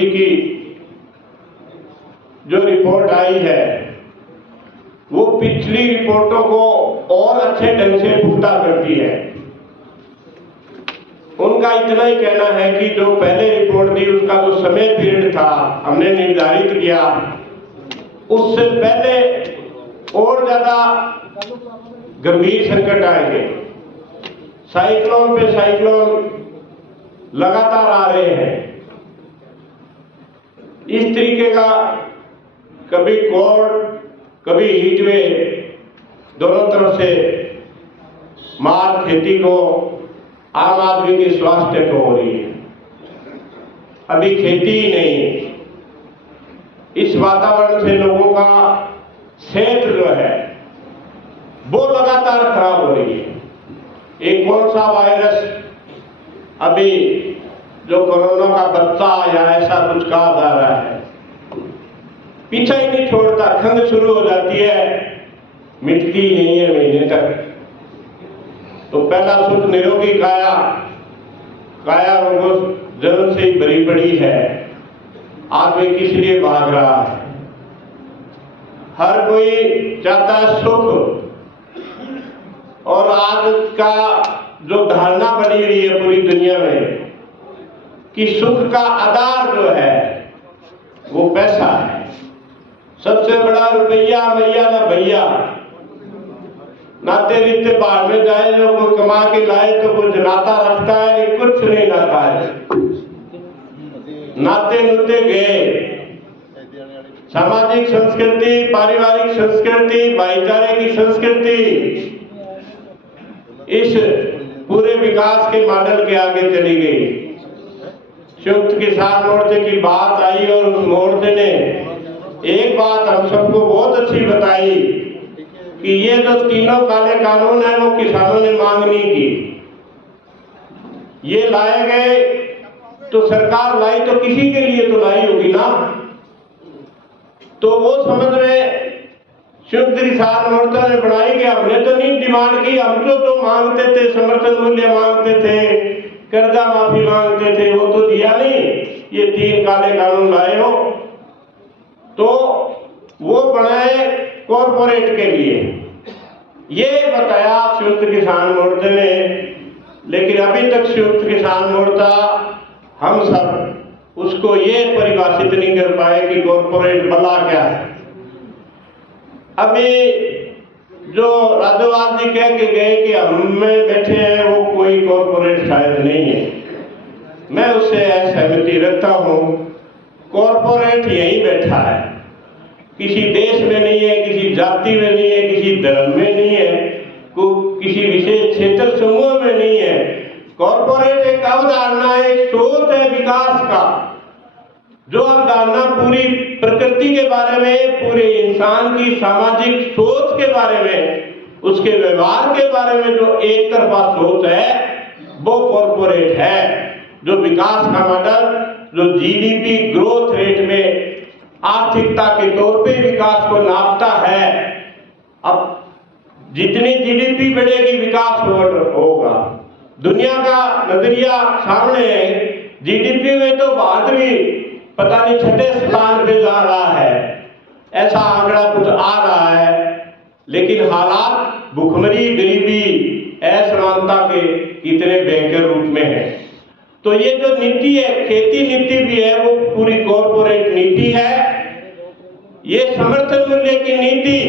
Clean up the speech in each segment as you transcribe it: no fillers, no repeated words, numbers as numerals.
Policy की जो report आई है वो पिछली रिपोर्टों को और अच्छे ढंग से पुख्ता करती है। उनका इतना ही कहना है कि जो पहले रिपोर्ट दी उसका जो समय पीरियड था हमने निर्धारित किया, उससे पहले और ज्यादा गंभीर संकट आएंगे। साइक्लोन पे साइक्लोन लगातार आ रहे हैं। इस तरीके का कभी कोल्ड कभी हीट वेव, दोनों तरफ से मार खेती को, आम आदमी के स्वास्थ्य को हो रही है। अभी खेती ही नहीं, इस वातावरण से लोगों का सेहत जो है वो लगातार खराब हो रही है। एक कौन सा वायरस अभी जो कोरोना का बच्चा या ऐसा कुछ कहा जा रहा है, पीछा ही नहीं छोड़ता, खंघ शुरू हो जाती है, मिटती नहीं है महीने तक। तो पहला सुख निरोगी काया, काया रोगों जन्म से ही भरी पड़ी है। आदमी किस लिए भाग रहा है? हर कोई चाहता है सुख, और आज का जो धारणा बनी हुई है पूरी दुनिया में कि सुख का आधार जो है वो पैसा है। सबसे बड़ा रुपया मैया ना भैया, नाते रिश्ते बाहर में जाए, जो कोई कमा के लाए तो कुछ नाता रखता है, नहीं कुछ नहीं नाता है। नाते नुते गए। सामाजिक संस्कृति, पारिवारिक संस्कृति, भाईचारे की संस्कृति इस पूरे विकास के मॉडल के आगे चली गई। संयुक्त किसान मोर्चे की बात आई और उस मोर्चे ने एक बात हम सबको बहुत अच्छी बताई कि ये जो तीनों काले कानून है वो किसानों ने मांग नहीं की। ये लाए गए तो सरकार लाई तो किसी के लिए तो लाई होगी ना। तो वो समझ में संयुक्त किसान मोर्चा ने बनाई कि हमने तो नहीं डिमांड की, हम तो मांगते थे, समर्थन मूल्य मांगते थे, कर्जा माफी मांगते थे, वो तो दिया नहीं। ये तीन काले कानून लाए हो तो वो बनाए कॉरपोरेट के लिए, ये बताया संयुक्त किसान मोर्चे ने। लेकिन अभी तक संयुक्त किसान मोर्चा हम सब उसको ये परिभाषित नहीं कर पाए कि कॉरपोरेट भला क्या है। अभी जो राज्यपाल जी कह के गए कि हम में बैठे हैं वो कोई कॉरपोरेट शायद नहीं है, मैं उससे सहमति रखता हूँ। कॉरपोरेट यही बैठा है, किसी देश में नहीं है, किसी जाति में नहीं है, किसी धर्म में नहीं है, किसी विशेष क्षेत्र समूह में नहीं है। कॉरपोरेट एक अवधारणा, एक सोच है विकास का, जो अवधारणा पूरी प्रकृति के बारे में, पूरे इंसान की सामाजिक सोच के बारे में, उसके व्यवहार के बारे में जो एक तरफा सोच है वो कॉरपोरेट है। जो विकास का मॉडल, जो जीडीपी ग्रोथ रेट में आर्थिकता के तौर पे विकास को नापता है। अब जितनी जीडीपी बढ़ेगी विकास होगा। दुनिया का नजरिया सामने है, जीडीपी में तो भारत भी पता नहीं छठे स्थान पे जा रहा है, ऐसा आंकड़ा कुछ आ रहा है। लेकिन हालात भुखमरी, गरीबी, असमानता के इतने भयंकर रूप में है। तो ये जो नीति है, खेती नीति भी है, वो पूरी कॉरपोरेट नीति है। ये समर्थन मूल्य की नीति,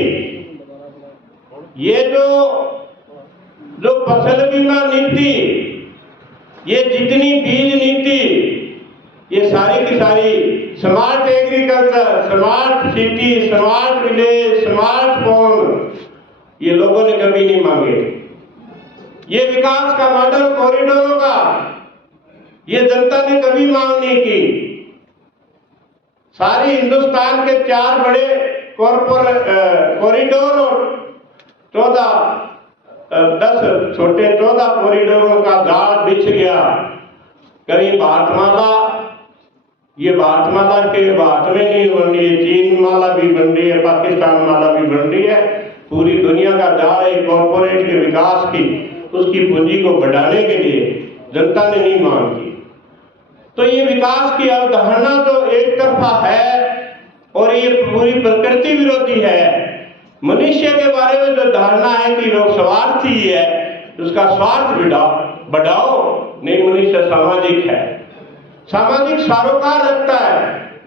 ये जो फसल बीमा नीति, ये जितनी बीज नीति, ये सारी की सारी smart agriculture, smart city, smart village, smartphone, ये लोगों ने कभी नहीं मांगे। ये विकास का मॉडल कॉरिडोरों का, ये जनता ने कभी मांग नहीं की। सारी हिंदुस्तान के 4 बड़े कॉरिडोर और 10 छोटे 14 कॉरिडोरों का जाल बिछ गया। कहीं भारत माला, ये भारत माला के भारत में नहीं बन रही है, चीन माला भी बन रही है, पाकिस्तान माला भी बन रही है। पूरी दुनिया का जाल है कॉर्पोरेट के विकास की, उसकी पूंजी को बढ़ाने के लिए जनता ने नहीं मांग की। तो ये विकास की अवधारणा तो एक तरफा है और ये पूरी प्रकृति विरोधी है। मनुष्य के बारे में जो धारणा है कि वो स्वार्थी है, उसका स्वार्थ बढ़ाओ। नहीं, मनुष्य सामाजिक है, सामाजिक सरोकार रखता है,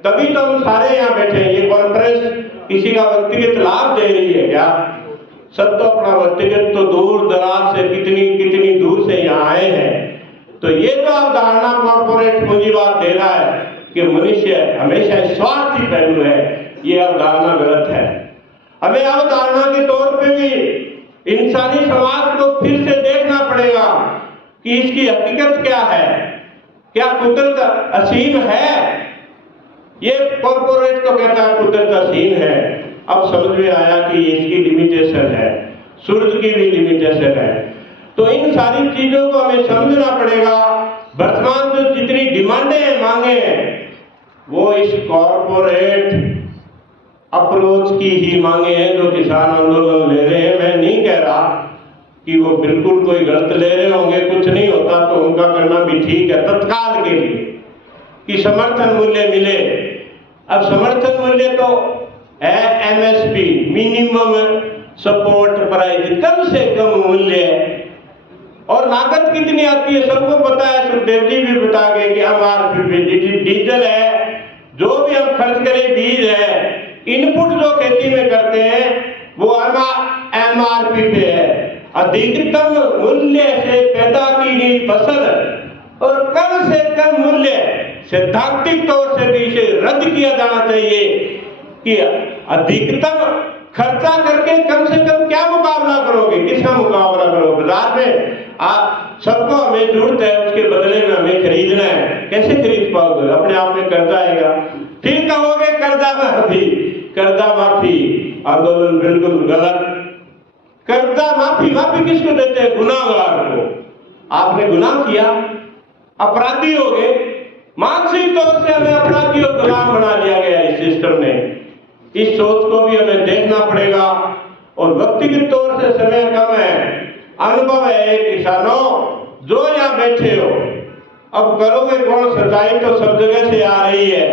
तभी तो हम सारे यहाँ बैठे हैं। ये कॉन्फ्रेंस किसी का व्यक्तिगत लाभ दे रही है क्या? सब तो अपना व्यक्तिगत तो दूर दराज से कितनी दूर से यहाँ आए हैं। तो ये जो अवधारणा कॉर्पोरेट पूंजीवाद दे रहा है कि मनुष्य हमेशा स्वार्थी पहलू है, ये अवधारणा गलत है। हमें अवधारणा के तौर पे भी इंसानी समाज को फिर से देखना पड़ेगा कि इसकी हकीकत क्या है। क्या कुदरत असीम है? ये कॉर्पोरेट तो कहता है कुदरत असीम है। अब समझ में आया कि इसकी लिमिटेशन है, सूरज की भी लिमिटेशन है। तो इन सारी चीजों को हमें समझना पड़ेगा। वर्तमान जो जितनी डिमांडें हैं, मांगे हैं, वो इस कॉर्पोरेट अप्रोच की ही मांगे हैं जो किसान आंदोलन ले रहे हैं। मैं नहीं कह रहा कि वो बिल्कुल कोई गलत ले रहे होंगे, कुछ नहीं होता तो उनका करना भी ठीक है तत्काल के लिए कि समर्थन मूल्य मिले। अब समर्थन मूल्य तो है एमएसपी, मिनिमम सपोर्ट प्राइस, कम से कम मूल्य। और लागत कितनी आती है सबको पता है, सुखदेव जी भी बता गए कि एमआरपी डीजल है, जो भी हम खर्च करें, बीज है, इनपुट जो खेती में करते हैं वो एमआरपी पे है। अधिकतम मूल्य से पैदा की गई फसल और कम से कम मूल्य, सैद्धांतिक तौर से भी इसे रद्द किया जाना चाहिए कि अधिकतम खर्चा करके कम से कम क्या मुकाबला करोगे, किसका मुकाबला करोगे? बाजार में आप सबको हमें जरूरत है, उसके बदले में हमें खरीदना है, कैसे खरीद पाओगे? अपने आप में कर्जा आएगा, फिर कहोगे कर्जा माफी आंदोलन बिल्कुल गलत। कर्जा माफी किसको देते हैं? गुनाहगार को। आपने गुनाह किया, अपराधी हो गए, मानसिक तौर से हमें अपराधियों को गुलाम बना दिया गया इस सिस्टम ने। इस सोच को भी हमें देखना पड़ेगा। और व्यक्तिगत तौर से समय कम है, अनुभव है किसानों जो यहाँ बैठे हो, अब करोगे कौन? सच्चाई तो सब जगह से आ रही है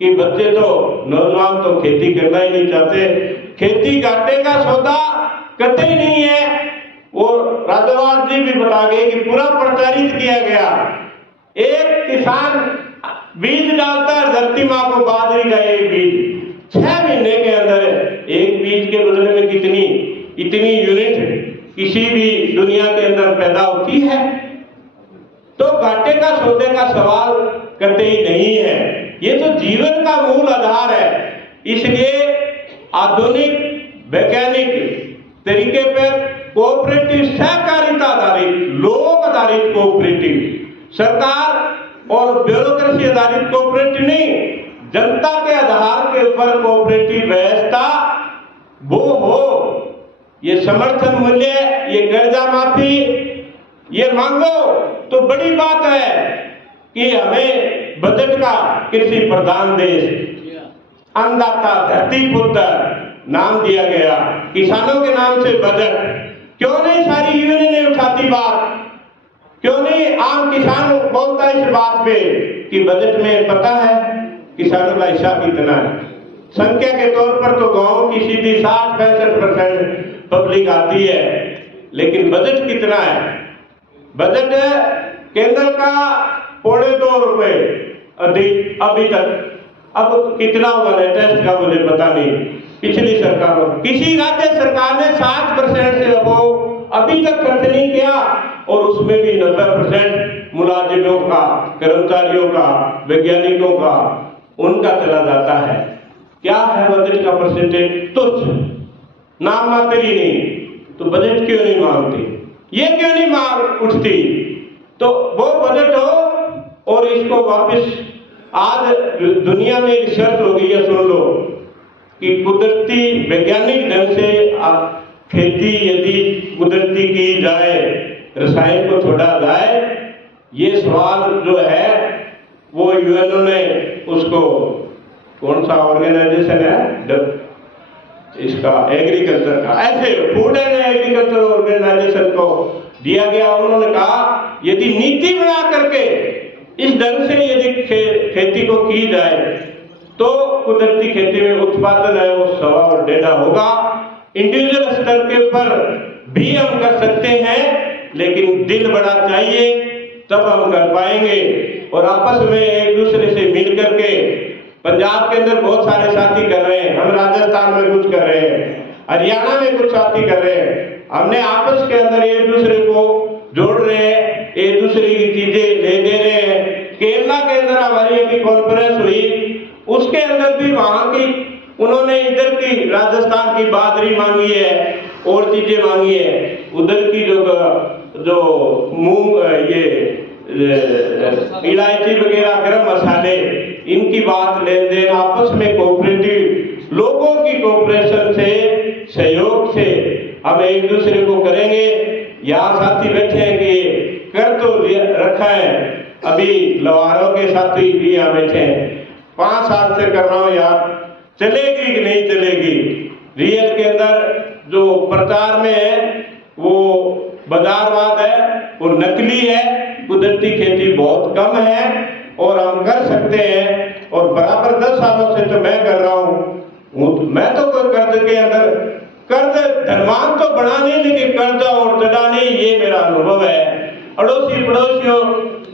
कि बच्चे तो, नौजवान तो खेती करना ही नहीं चाहते। खेती घाटे का सौदा कतई नहीं है। वो राजवाल जी भी बता गए कि पूरा प्रचारित किया गया। एक किसान बीज डालता है, धरती माँ को बाजरी का एक बीज 6 महीने के अंदर एक बीज के बदले में इतनी यूनिट किसी भी दुनिया के अंदर पैदा होती है। तो घाटे का सौदे का सवाल कतई नहीं है। ये तो जीवन का मूल आधार है। इसलिए आधुनिक वैज्ञानिक तरीके पर कोऑपरेटिव, सहकारिता आधारित, लोक आधारित कोऑपरेटिव, सरकार और ब्यूरोक्रेसी आधारित कोऑपरेटिव नहीं, जनता के आधार के ऊपर कोऑपरेटिव व्यवस्था वो हो। ये समर्थन मूल्य, ये कर्जा माफी, ये मांगो तो बड़ी बात है कि हमें बजट का कृषि प्रधान देश, अन्नदाता, धरती पुत्र नाम दिया गया, किसानों के नाम से बजट। क्यों नहीं सारी यूनियनें उठाती बात? क्यों नहीं आम किसान बोलता इस बात पे कि बजट में पता है किसानों का हिस्सा कितना है? संख्या के तौर पर तो गांव की सीधी 60-65% पब्लिक आती है, लेकिन बजट कितना है? बजट केंद्र का 2.25 रुपए अधिक अभी तक। अब कितना हुआ लेटेस्ट का मुझे पता नहीं। पिछली सरकार, किसी राज्य सरकार ने 60% से अभी तक खर्च नहीं किया, और उसमें भी 90% मुलाजिमों का, कर्मचारियों का, वैज्ञानिकों का, उनका चला जाता है। क्या है बजट का परसेंटेज? तुच्छ, नाम मात्र ही नहीं। तो बजट क्यों नहीं मांगती? ये क्यों नहीं मांग उठती? तो वो बजट हो और इसको वापस, आज दुनिया में रिसर्च हो गई है, सुन लो, कि कुदरती वैज्ञानिक ढंग से खेती यदि कुदरती की जाए, रसायन को छोड़ा जाए, ये सवाल जो है वो यूएनओ ने उसको, कौन सा ऑर्गेनाइजेशन है इसका, एग्रीकल्चर का, ऐसे फूड एंड एग्रीकल्चर ऑर्गेनाइजेशन को दिया गया। उन्होंने कहा यदि नीति बना करके इस ढंग से यदि खेती को की जाए तो कुदरती खेती में उत्पादन है वो 1.25 और 1.5 होगा। इंडिविजुअल स्तर के ऊपर भी हम कर सकते हैं, लेकिन दिल बड़ा चाहिए, तब हम कर पाएंगे। और आपस में एक दूसरे से मिल करके, पंजाब के अंदर बहुत सारे साथी कर रहे हैं, हम राजस्थान में कुछ कर रहे हैं, हरियाणा में कुछ साथी कर रहे हैं। हमने आपस के अंदर एक दूसरे को जोड़ रहे हैं, एक दूसरे की चीजें ले दे रहे हैं। केरला के अंदर हमारी अभी कॉन्फ्रेंस हुई, उसके अंदर भी वहां की उन्होंने इधर की राजस्थान की बाजरी मांगी है और चीजें मांगी है, उधर की जो मूंग ये इलायची वगैरह गरम मसाले, इनकी बात लेन देन आपस में कोऑपरेटिव लोगों की कोऑपरेशन से, सहयोग से हम एक दूसरे को करेंगे। यहाँ साथी बैठे हैं कि कर तो रखा है, अभी लवारों के साथी भी यहाँ बैठे हैं, 5 साल से कर रहा हूँ यार, चलेगी कि नहीं चलेगी। रियल के अंदर जो प्रचार में है वो बाजारवाद है, वो नकली है, कुदरती खेती बहुत कम है और हम कर सकते हैं। और बराबर 10 सालों से तो मैं कर रहा हूँ, मैं तो कोई कर्ज के अंदर, कर्ज धनवान तो बना नहीं, लेकिन कर्जा और चढ़ा नहीं, ये मेरा अनुभव है। अड़ोसी पड़ोसियों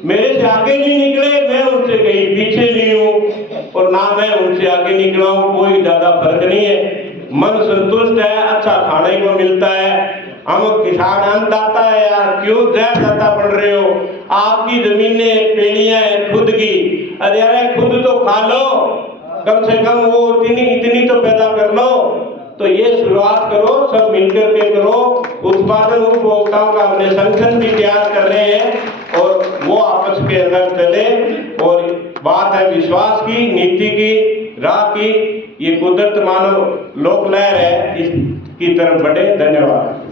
मेरे से आगे नहीं निकले, मैं उनसे कहीं पीछे नहीं हूँ और ना मैं उनसे आगे निकला हूँ, कोई ज्यादा फर्क नहीं है। मन संतुष्ट है, अच्छा खाने को मिलता है। हम किसान अन्नदाता है यार, क्यों जहरदाता पड़ रहे हो? आपकी जमीनें पेड़ियां हैं खुद की, अरे यार खुद तो खा लो, कम से कम वो इतनी तो पैदा कर लो। तो ये शुरुआत करो, सब मिलकर के करो। उत्पादन उपभोक्ताओं का हमने संगठन भी तैयार कर रहे हैं और वो आपस के अंदर चले। और बात है विश्वास की, नीति की, राह की, ये कुदरत मानव लोक लहर है, इसकी तरफ बढ़े। धन्यवाद।